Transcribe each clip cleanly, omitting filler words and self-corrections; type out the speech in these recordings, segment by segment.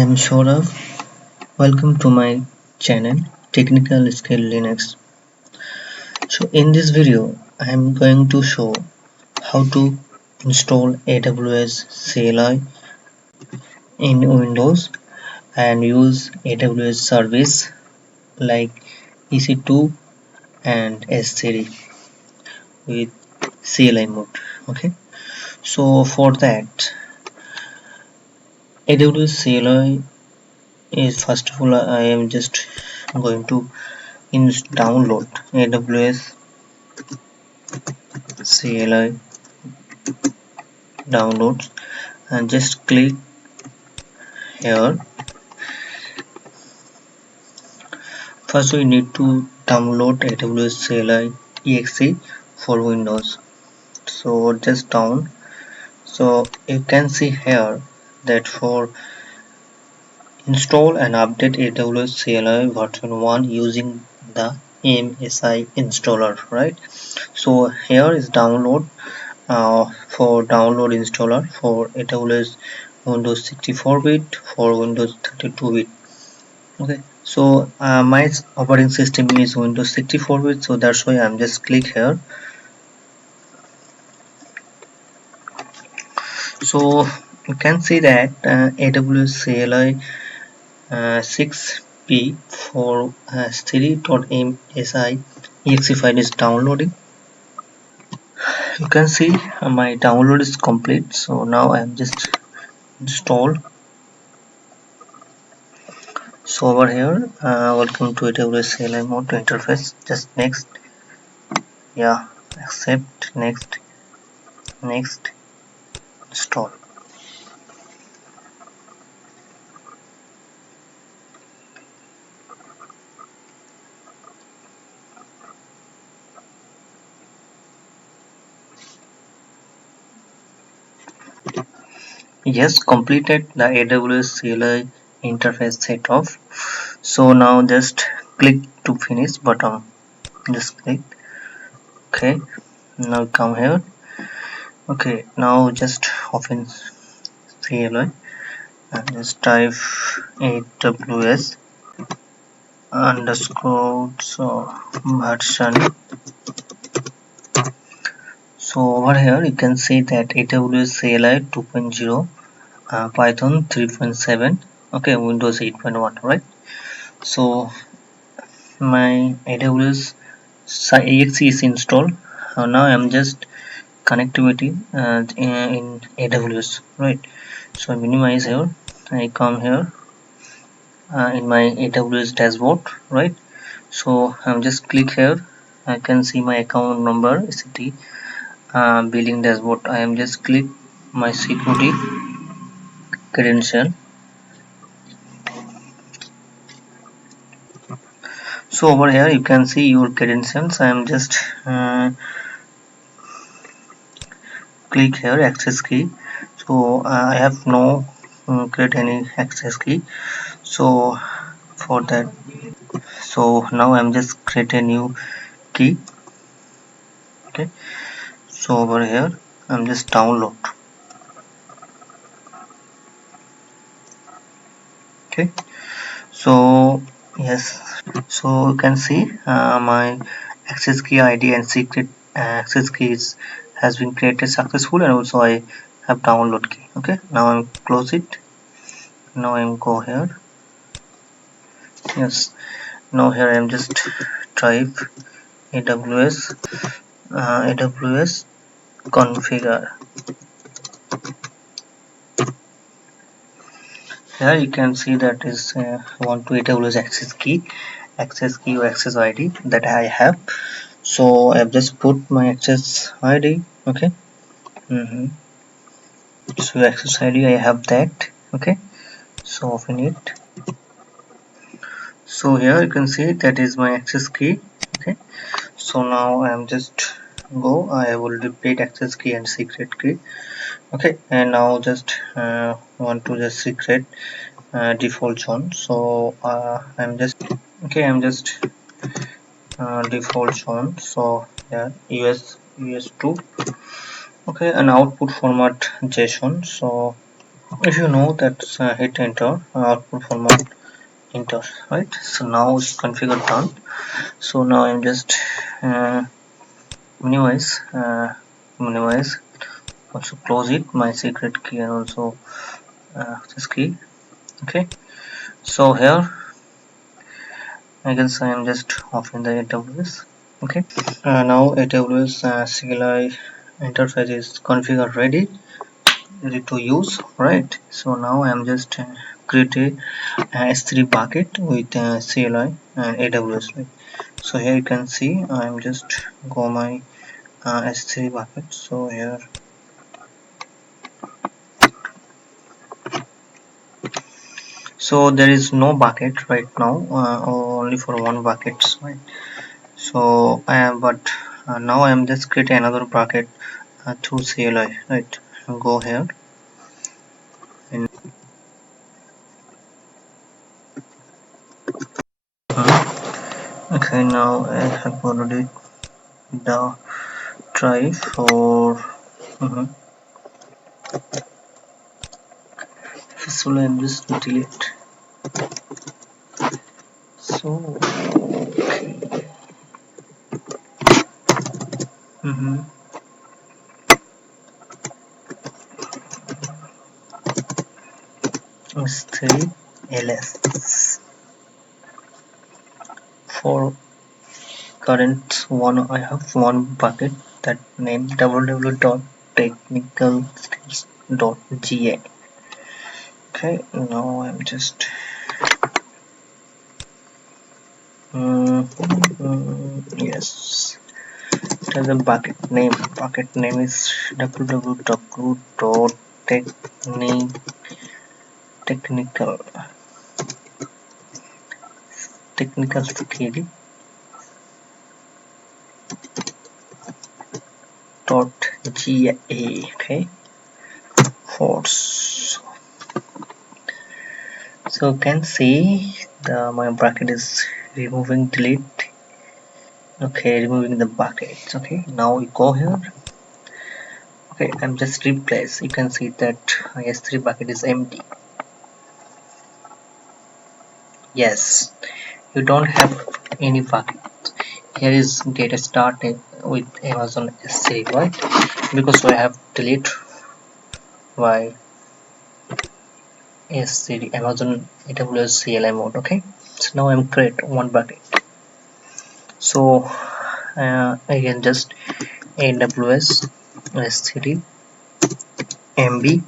am Saurav. Welcome to my channel Technical Skill Linux. So in this video I am going to show how to install AWS CLI in Windows and use AWS service like ec2 and s3 with CLI mode. Okay, so for that AWS CLI is, first of all, I am just going to download AWS CLI downloads and just click here. First we need to download AWS CLI Exe for Windows. So just down. So you can see here that for install and update AWS CLI version 1 using the MSI installer, right? So here is download for download installer for AWS Windows 64-bit, for Windows 32-bit. Okay, so my operating system is Windows 64-bit, so that's why I'm just click here. So you can see that AWS CLI 6p for s3.msi exe file is downloading. You can see my download is complete, so now I'm just install. So over here, welcome to AWS CLI mode interface. Just next, yeah, accept, next, install. Yes, completed the AWS CLI interface setup. So now just click to finish button. Just click. Okay, now come here. Okay, now just open CLI and just type AWS underscore version. So over here you can see that AWS CLI 2.0 Python 3.7, okay, Windows 8.1, right? So my AWS Exe is installed. Now I'm just connectivity in AWS, right? So I minimize here, I come here in my AWS dashboard, right? So I'm just click here. I can see my account number, city, billing dashboard. I am just click my security credential. So over here you can see your credentials. I am just click here access key. So I have no create any access key. So for that, so now I'm just create a new key. Okay, so over here I'm just download. Okay, so yes, so you can see my access key ID and secret access keys has been created successful, and also I have download key. Okay, now I'm close it. Now I'm go here. Yes, now here I'm just type AWS configure. Here you can see that is want to AWS access key or access ID that I have. So I've just put my access ID. Okay. So access ID I have that. Okay. So open it. So here you can see that is my access key. Okay. So now I'm just go. I will repeat access key and secret key. Okay. And now just want to just secret default zone. So I'm just okay. I'm just default zone. So yeah, US2. Okay, an output format JSON. So If you know that, hit enter, output format enter, right? So now it's configured done. So now I'm just minimize, also close it, my secret key and also this key. Okay, so here I guess I am just offering the AWS. Okay, now AWS CLI interface is configured, ready to use, right? So now I am just create a S3 bucket with CLI and AWS, right? So here you can see I am just go my S3 bucket. So here, so there is no bucket right now, only for one bucket, right? So but now I am just creating another bucket through CLI, right? Go here and okay, now I have already the try for first of all I'm just delete. So okay. S3 ls for current one. I have one bucket that name www.technicalskills.ga. Okay, now I'm just yes, there's a bucket name. Bucket name is www.technicalskills.ga. Okay, force. So you can see my bracket is removing delete. Okay, removing the buckets. Okay, now we go here. Okay, I'm just replace. You can see that S3 bucket is empty. Yes, you don't have any bucket. Here is get started with Amazon S3, right? Because I have delete by S3 Amazon AWS CLI mode. Okay, so now I'm create one bucket. So I can just AWS S3 MB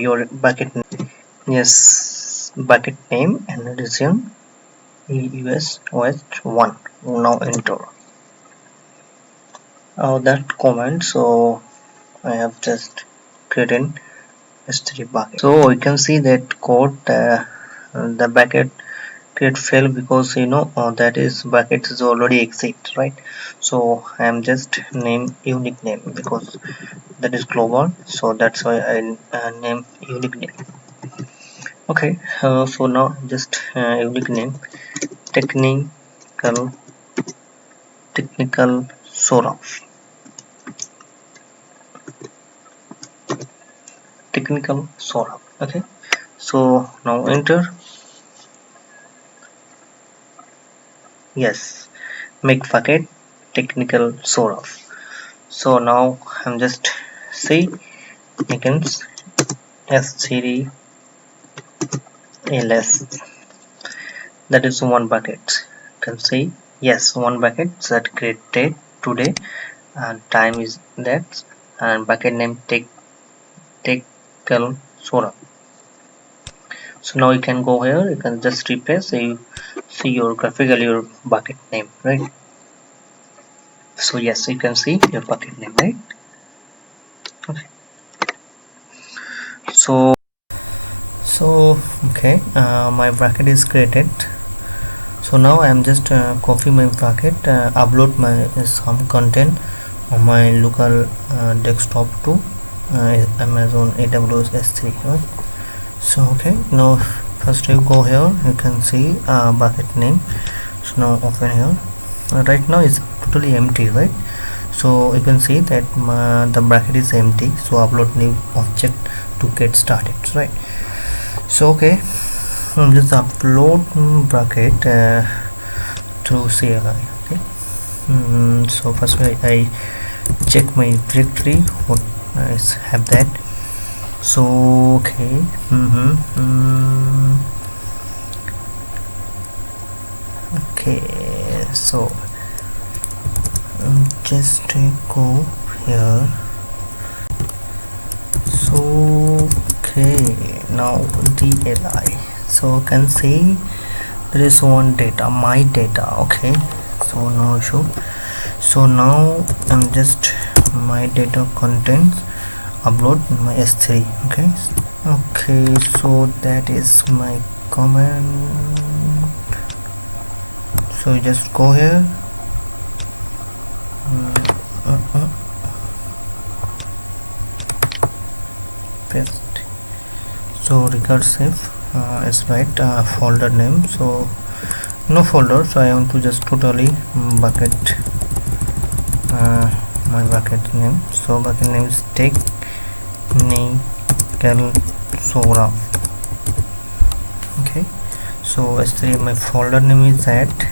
your bucket name. Yes, bucket name and resume EUS OS1. Now enter that command. So I have just created S3 bucket. So you can see that code the bucket create fail because that is bucket is already exit, right? So I am just name unique name because that is global, so that's why I name unique name. Okay, so now just unique name technical Saurabh. Technical Saurabh. Okay, so now enter. Yes, make bucket technical Saurabh. So now I'm just say becomes S3 ls. That is one bucket. You can see yes, one bucket that created today and time is that, and bucket name technical Saurabh. So now you can go here, you can just replace, so you see your graphical your bucket name, right? So yes, you can see your bucket name, right? Okay. So okay, my bracket is created. So now I am just copy my bracket, upload my some content on my local desktop to Amazon AWS S3, right? So okay, now first you go here, you can see bucket name. So now open here. Right now it's totally empty, right? So you can see that the bracket is empty. So upload new object to get started, right? So okay, just upload bucket through CLI. Okay. So first I check my directory what is have that. So okay, okay, so just go here. So okay, now DLI. So you can see there is one data, my data. Okay, so no issue. So now I'm just my data contents upload my S3. Okay, so that is my command. So you just go here, paste. So recursive is right, folder name, so no folder, so I want to just totally bucket, my bucket name. So bucket name is technical sora. Okay, so S3 my folder name is that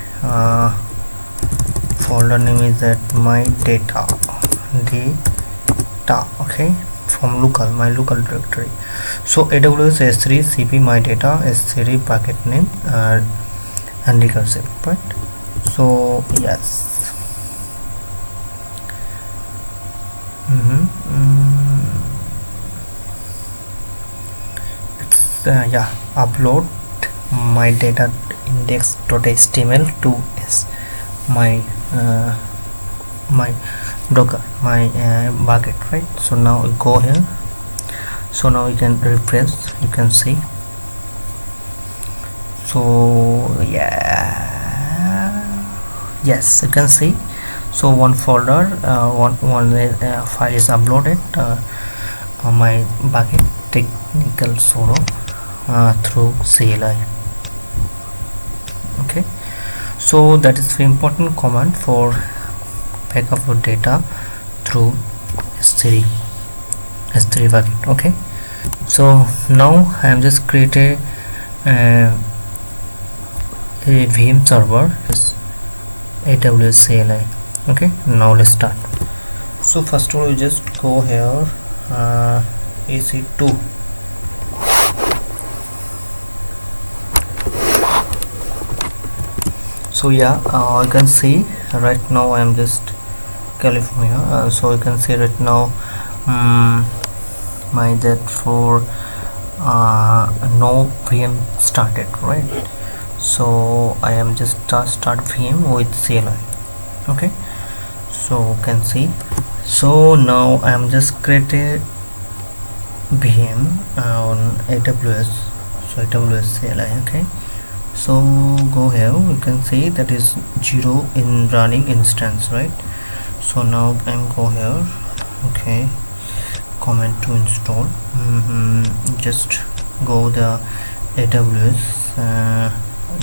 my data. Okay, from my local directory. So AWS S3 cp my data S3 bucket name and recursive, right? So yes, it's yeah, upload my data index.html to my my docker, my bucket, right? So now we go here. So now you can refresh, you can see. So yeah, yes, you can see. So one folder, one file is uploaded on my bucket technical soro through CLI. Okay, so that is very important command for backup of data through S3 bucket. Okay, so now I am just created a VM server, AWS CLI. Okay, now let's start. So first of all, you just go here, ec2. So yeah, you can see right now I am just California. So you can see right now my that for no VM started, right? So I am just start VM with CLI. Okay, so you can see. So now I am just created VM on AWS. So AWS CLI. Okay, so go here, you can see that is 0 in running instance, right? So now I'm go here. Okay, command to install. Just go the AWS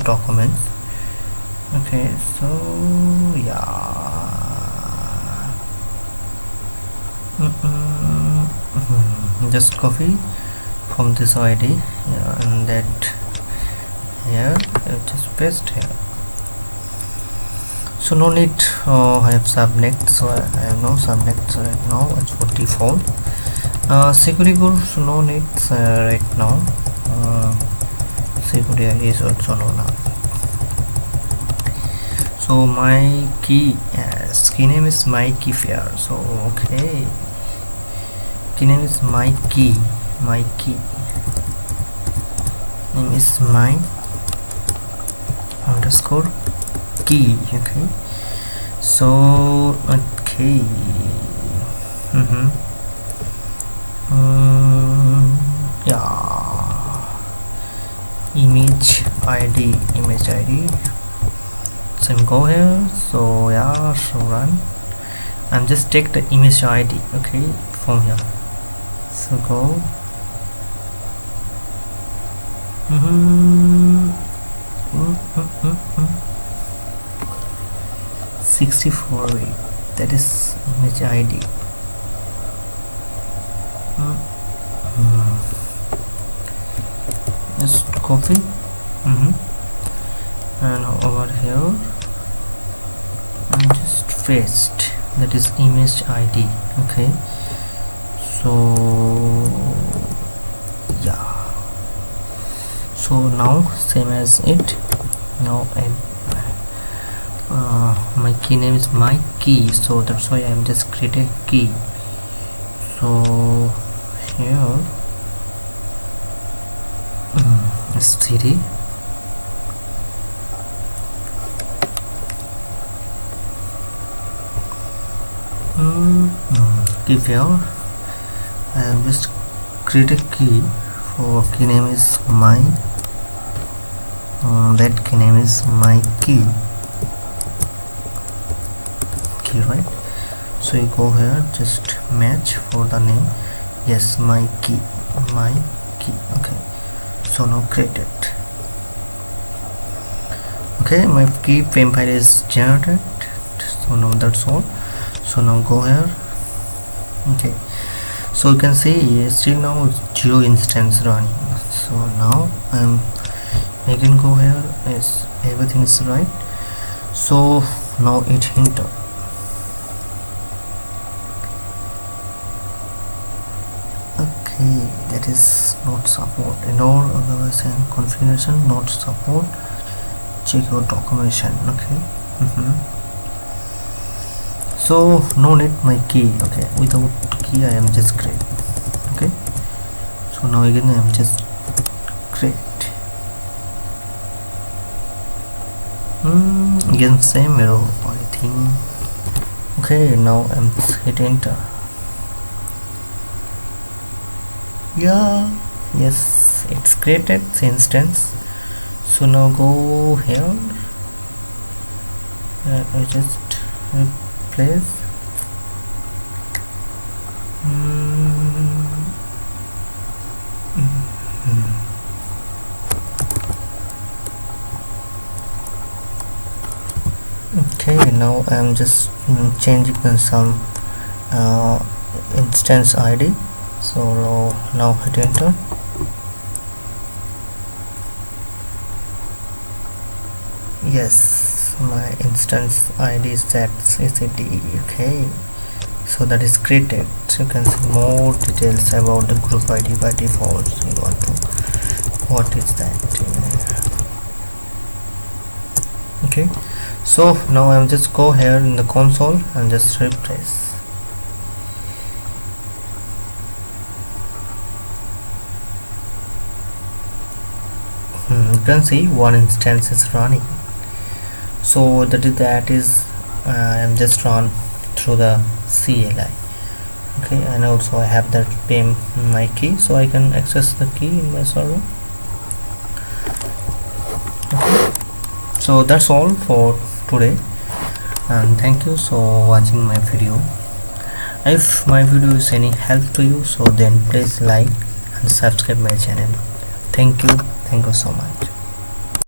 documents. Okay, so yeah, just copy from this ID, yeah, and that here just paste here. So no need I have subnet, so I have no subnet right now. It's for default. Security groups no need right now. Security ID is also no now. So my key name is my key fair. So okay, key name is my key name is my underscore key. Okay, so okay, yeah, image ID. So go here. So yeah, so run. I'm just take the image ID. Okay, from here. So go. 64, that is image ID. just copy and over here and just paste, that is image id. Okay, so yeah, so now same as it. Now and my key name is my key, so that's why I'm just create a key. So here cd key here. I will just create a key for key name is my that key name is my key, right? So you go here, just match for the name. Yes, my key. Okay, so now create it. Okay, my key frame file is generated, so now that's all. So now go here. Okay, so you can see still now 0 instance running. So now I'm again go here. Yes, everything is right. So now hit enter. Okay, that is not support and all otherwise configuration not support. Check your documentation. Okay, so no need my key. Okay, without key I am just create. Okay, so now again I am just create. Again same error I think. Okay, now I'm hit enter. Yeah, yes, it's created the instance. So now go here. I just replace. Okay, now I'm just changing some instance ID. So now hit enter. Yes, my instance ID is that ec2. Okay, so that is created. So you can see more details about the group ID by default. So you want to, what is that? Okay, so now I'm just go here in the console and just replace. You can see one instance is running. So that is I am just run through the CLI. Okay, and also I have that pim my key, so I can access the key in my server. Okay, so that's all for today, and thank you for watching my video. If my video is any help to you, so then please like and subscribe my channel. Thank you so much.